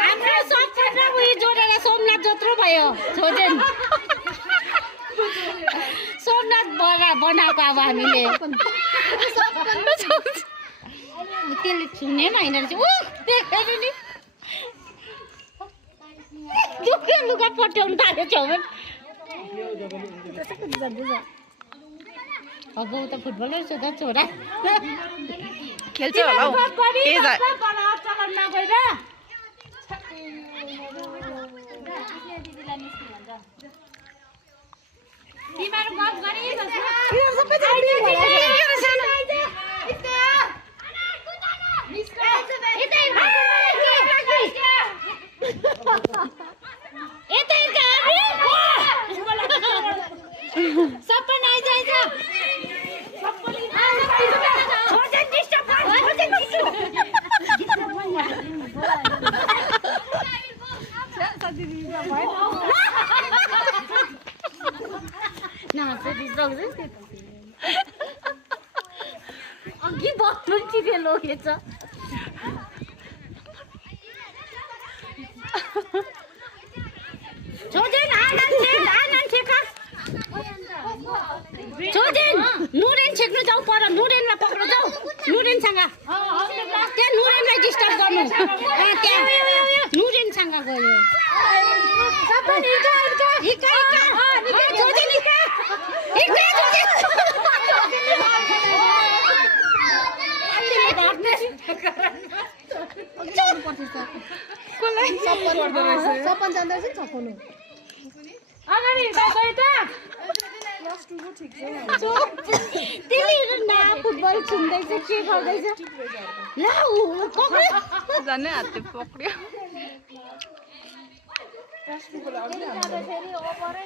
हाम्रो सबैजना उयो जोडेर सोमनाथ जत्रो भयो छोजेन सोमनाथ बनाएको अब हामीले त्यसले छुनेन होइन नि लुगा पट्याउनु थाल्यो छेउमा अब त फुटबलै छ त छोरा खेल्छ होला हौ अघि बस्नु टिपे लगेछ छोजेन आनन्द छेका छोजेन नुरेन छेक्नु जाऊ पर नुरेनलाई पक्रो जाऊ नुरेनसँग त्यहाँ नुरेनलाई डिस्टर्ब गर्नु त्यहाँ नुरेनसँग गयो सपन जाँदा चाहिँ छपनु फुटबल छुन्दैछ के गर्दैछ जाने हातले पक्रियो फेरि ओभरै